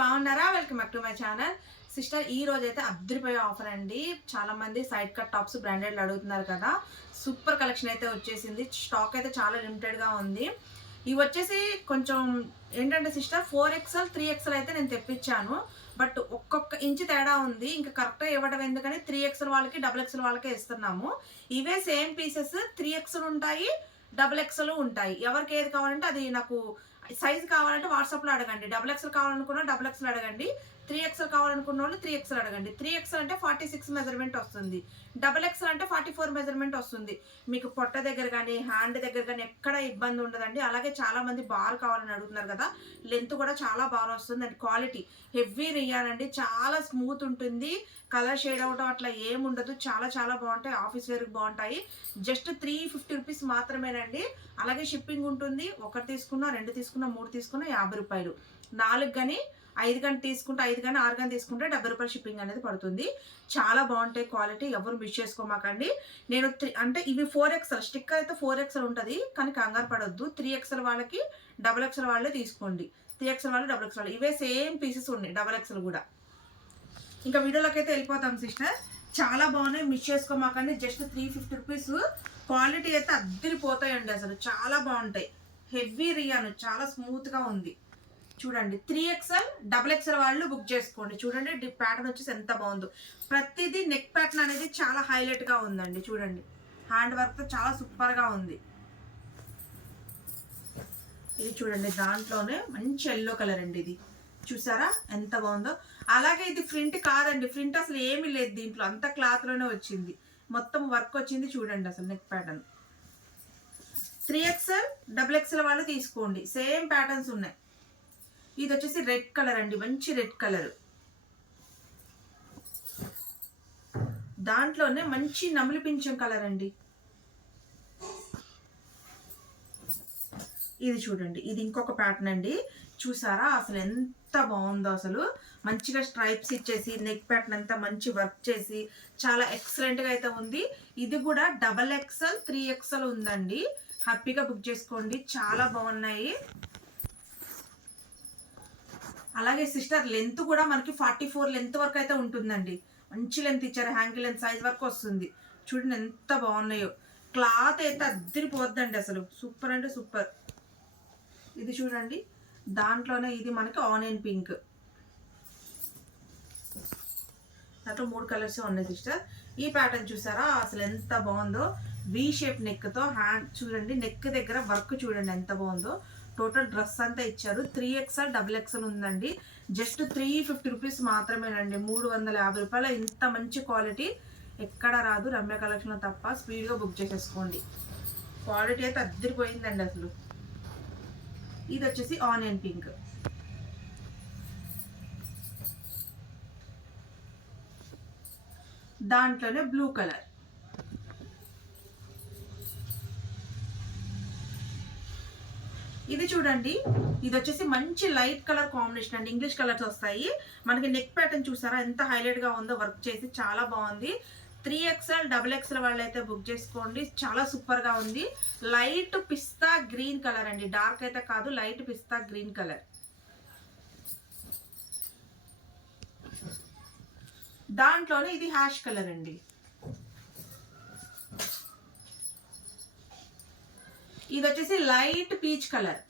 బాగున్నారా? Welcome back to my channel sister ఈ రోజు అయితే అద్దరిపోయే ఆఫర్ అండి. చాలా మంది సైడ్ కట్ టాప్స్ బ్రాండెడ్ అడుగుతున్నారు కదా. సూపర్ కలెక్షన్ అయితే వచ్చేసింది. స్టాక్ అయితే చాలా లిమిటెడ్గా ఉంది. ఇవి వచ్చేసి కొంచెం ఏంటంటే sister four XL three XL అయితే నేను తెప్పించాను. బట్ ఒక్కొక్క ఇంచ్ తేడా ఉంది. ఇంకా కరెక్ట్గా ఇవ్వడం ఎందుకని త్రీ ఎక్స్ఎల్ వాళ్ళకి డబుల్ ఎక్స్ఎల్ వాళ్ళకే ఇస్తున్నాము. ఇవే సేమ్ పీసెస్ త్రీ ఎక్స్ఎల్ ఉంటాయి డబుల్ ఎక్స్ఎల్ ఉంటాయి. ఎవరికి ఏది కావాలంటే అది నాకు సైజ్ కావాలంటే వాట్సాప్లో అడగండి. డబుల్ ఎక్స్ఎల్ కావాలనుకున్నా డబుల్ ఎక్స్ఎల్ అడగండి. త్రీ ఎక్స్ఎల్ కావాలనుకున్న వాళ్ళు త్రీ ఎక్స్ఎల్ అడగండి. త్రీ ఎక్స్ఎల్ అంటే ఫార్టీ సిక్స్ మెజర్మెంట్ వస్తుంది. డబల్ ఎక్స్ఎల్ అంటే ఫార్టీ ఫోర్ మెజర్మెంట్ వస్తుంది. మీకు పొట్ట దగ్గర కానీ హ్యాండ్ దగ్గర కానీ ఎక్కడ ఇబ్బంది ఉండదండి. అలాగే చాలా మంది బార్ కావాలని అడుగుతున్నారు కదా. లెంత్ కూడా చాలా బాగా వస్తుంది. అండ్ క్వాలిటీ హెవీ రియానండి చాలా స్మూత్ ఉంటుంది. కలర్ షేడ్ అవటం అట్లా ఏముండదు చాలా చాలా బాగుంటాయి. ఆఫీస్ వేర్కి బాగుంటాయి. జస్ట్ త్రీ ఫిఫ్టీ రూపీస్ మాత్రమేనండి. అలాగే షిప్పింగ్ ఉంటుంది. ఒకటి తీసుకున్నా రెండు తీసుకున్నా మూడు తీసుకున్నా యాభై రూపాయలు. నాలుగు కానీ ఐదు గంట తీసుకుంటే ఐదు కానీ ఆరు గంట తీసుకుంటే డెబ్బై రూపాయలు షిప్పింగ్ అనేది పడుతుంది. చాలా బాగుంటాయి క్వాలిటీ ఎవరు మిస్ చేసుకోమాకండి. నేను త్రీ అంటే ఇవి ఫోర్ ఎక్స్ఎల్ స్టిక్కర్ అయితే ఫోర్ ఎక్స్ఎల్ ఉంటుంది కానీ కంగారు పడొద్దు. త్రీ ఎక్స్ఎల్ వాళ్ళకి డబల్ ఎక్స్ఎల్ వాళ్ళే తీసుకోండి. త్రీ ఎక్స్ఎల్ వాళ్ళు డబల్ ఎక్స్ఎల్ ఇవే సేమ్ పీసెస్ ఉన్నాయి డబల్ ఎక్స్ఎల్ కూడా. ఇంకా వీడియోలోకి అయితే వెళ్ళిపోతాం సిస్టర్ చాలా బాగున్నాయి miss చేసుకోమాకండి. Just three fifty rupees quality అయితే అద్దరిపోతాయండి అసలు. చాలా బాగుంటాయి. హెవీ రియాను చాలా స్మూత్గా ఉంది. చూడండి త్రీ ఎక్స్ఎల్ డబుల్ ఎక్స్ఎల్ వాళ్ళు బుక్ చేసుకోండి. చూడండి ప్యాటర్న్ వచ్చేసి ఎంత బాగుందో. ప్రతిదీ నెక్ ప్యాటర్న్ అనేది చాలా హైలైట్గా ఉందండి చూడండి. హ్యాండ్ వర్క్తో చాలా సూపర్గా ఉంది. ఇది చూడండి దాంట్లోనే మంచి ఎల్లో కలర్ అండి ఇది. చూసారా? ఎంత బాగుందో. అలాగే ఇది ప్రింట్ కాదండి ప్రింట్ అసలు ఏమీ లేదు దీంట్లో. అంత క్లాత్లోనే వచ్చింది. మొత్తం వర్క్ వచ్చింది చూడండి అసలు neck pattern three XL double XL వాళ్ళు తీసుకోండి. సేమ్ ప్యాటర్న్స్ ఉన్నాయి. ఇది వచ్చేసి రెడ్ కలర్ అండి మంచి రెడ్ కలర్. దాంట్లోనే మంచి నమిలి పింఛం కలర్ అండి. ఇది చూడండి ఇది ఇంకొక ప్యాటర్న్ అండి. చూసారా? అసలు ఎంత బాగుందో అసలు. మంచిగా స్ట్రైప్స్ ఇచ్చేసి నెక్ ప్యాటర్న్ అంతా మంచి వర్క్ చేసి చాలా ఎక్సలెంట్గా అయితే ఉంది. ఇది కూడా డబల్ ఎక్సెల్ త్రీ ఎక్సెల్ ఉందండి. హ్యాపీగా బుక్ చేసుకోండి. చాలా బాగున్నాయి. అలాగే సిస్టర్ లెంత్ కూడా మనకి ఫార్టీ ఫోర్ లెంత్ వరకు అయితే ఉంటుందండి. మంచి లెంత్ ఇచ్చారు హ్యాంకిల్ లెంత్ సైజ్ వరకు వస్తుంది. చూడండి ఎంత బాగున్నాయో. క్లాత్ అయితే అద్దరిపోద్దండి అసలు. సూపర్ అంటే సూపర్. ఇది చూడండి దాంట్లోనే ఇది మనకి ఆనియన్ పింక్. దాంట్లో మూడు కలర్స్ ఉన్నాయి సిస్టర్. ఈ ప్యాటర్న్ చూసారా? అసలు ఎంత బాగుందో. వి షేప్ నెక్తో హ్యాండ్ చూడండి నెక్ దగ్గర వర్క్ చూడండి ఎంత బాగుందో. టోటల్ డ్రెస్ అంతా ఇచ్చారు. త్రీ ఎక్స్ఎల్ డబుల్ ఎక్స్ఎల్ ఉందండి. జస్ట్ త్రీ ఫిఫ్టీ రూపీస్ మాత్రమేనండి. మూడు వందల యాభై రూపాయల ఇంత మంచి క్వాలిటీ ఎక్కడ రాదు. రమ్య కలెక్షన్లో తప్ప స్పీడ్గా బుక్ చేసేసుకోండి. క్వాలిటీ అయితే అద్దరిపోయిందండి అసలు. ఇది వచ్చేసి ఆనియన్ పింక్. దాంట్లోనే బ్లూ కలర్. ఇది చూడండి. ఇది వచ్చేసి మంచి లైట్ కలర్ కాంబినేషన్ అండి. ఇంగ్లీష్ కలర్స్ వస్తాయి. మనకి నెక్ ప్యాటర్న్ చూసారా? ఎంత హైలైట్గా ఉందో వర్క్ చేసి చాలా బాగుంది. త్రీ ఎక్స్ఎల్ డబుల్ ఎక్స్ఎల్ వాళ్ళు అయితే బుక్ చేసుకోండి. చాలా సూపర్గా ఉంది. లైట్ పిస్తా గ్రీన్ కలర్ అండి. డార్క్ అయితే కాదు లైట్ పిస్తా గ్రీన్ కలర్ దాంట్లోనే ఇది హ్యాష్ కలర్ అండి. ఇది వచ్చేసి లైట్ పీచ్ కలర్.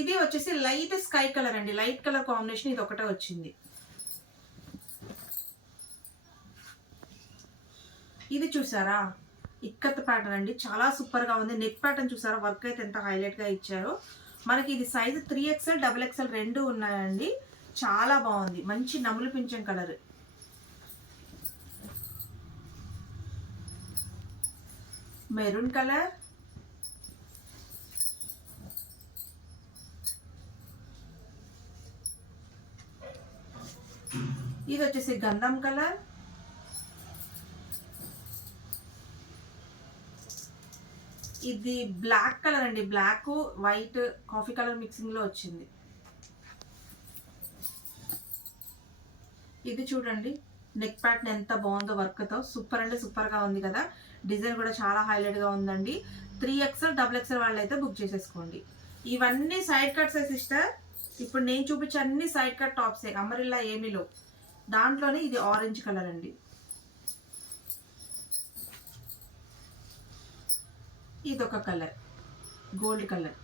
ఇది వచ్చేసి లైట్ స్కై కలర్ అండి. లైట్ కలర్ కాంబినేషన్ ఇది ఒకటే వచ్చింది. ఇది చూసారా? ఇక్కత్ ప్యాటర్న్ అండి. చాలా సూపర్గా ఉంది. నెక్ ప్యాటర్న్ చూసారా? వర్క్ అయితే ఎంత హైలైట్గా ఇచ్చారో. మనకి ఇది size three XL double XL రెండు ఉన్నాయండి. చాలా బాగుంది. మంచి నములు పింఛం కలర్. Maroon colour. ఇది వచ్చేసి గంధం కలర్. ఇది బ్లాక్ కలర్ అండి. బ్లాక్ వైట్ కాఫీ కలర్ మిక్సింగ్లో వచ్చింది. ఇది చూడండి. నెక్ ప్యాటర్న్ ఎంత బాగుందో వర్క్తో సూపర్ అంటే సూపర్గా ఉంది కదా. డిజైన్ కూడా చాలా హైలైట్గా ఉందండి. త్రీ ఎక్స్ఎల్ డబుల్ ఎక్స్ఎల్ వాళ్ళు అయితే బుక్ చేసేసుకోండి. ఇవన్నీ సైడ్ కట్స్ సిస్టర్ ఇప్పుడు నేను చూపించే అన్ని సైడ్ కట్ టాప్సే అమరిల్లా ఏమీలో దాంట్లోనే ఇది ఆరెంజ్ కలర్ అండి. ఇది ఒక కలర్ గోల్డ్ కలర్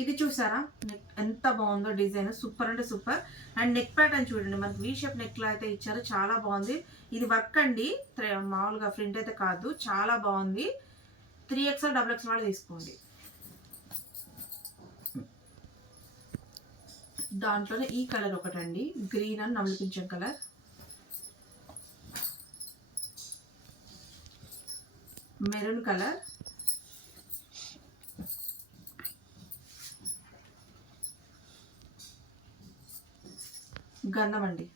ఇది చూసారా? నెక్ ఎంత బాగుందో డిజైన్. సూపర్ అంటే సూపర్. అండ్ నెక్ ప్యాటర్న్ చూడండి. మనకి వీ షేప్ నెక్లో అయితే ఇచ్చారు. చాలా బాగుంది. ఇది వర్క్ అండి. మామూలుగా ఫ్రంట్ అయితే కాదు. చాలా బాగుంది. త్రీ ఎక్స్ఎల్ డబుల్ ఎక్స్ వాళ్ళు తీసుకోండి. దాంట్లోనే ఈ కలర్ ఒకటండి. గ్రీన్ అని నమలిపించే కలర్. Maroon colour. గంధం అండి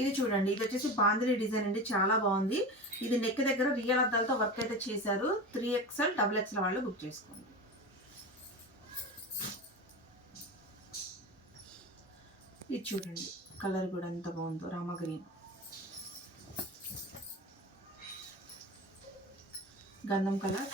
ఇది చూడండి ఇది వచ్చేసి బాందిని డిజైన్ అండి చాలా బాగుంది. ఇది నెక్ దగ్గర రియల్ అద్దాలతో వర్క్ అయితే చేశారు. త్రీ ఎక్స్ఎల్ డబుల్ ఎక్స్ఎల్ వాళ్ళు బుక్ చేసుకోండి. ఇది చూడండి కలర్ కూడా ఎంత బాగుందో రామ గ్రీన్. గంధం కలర్.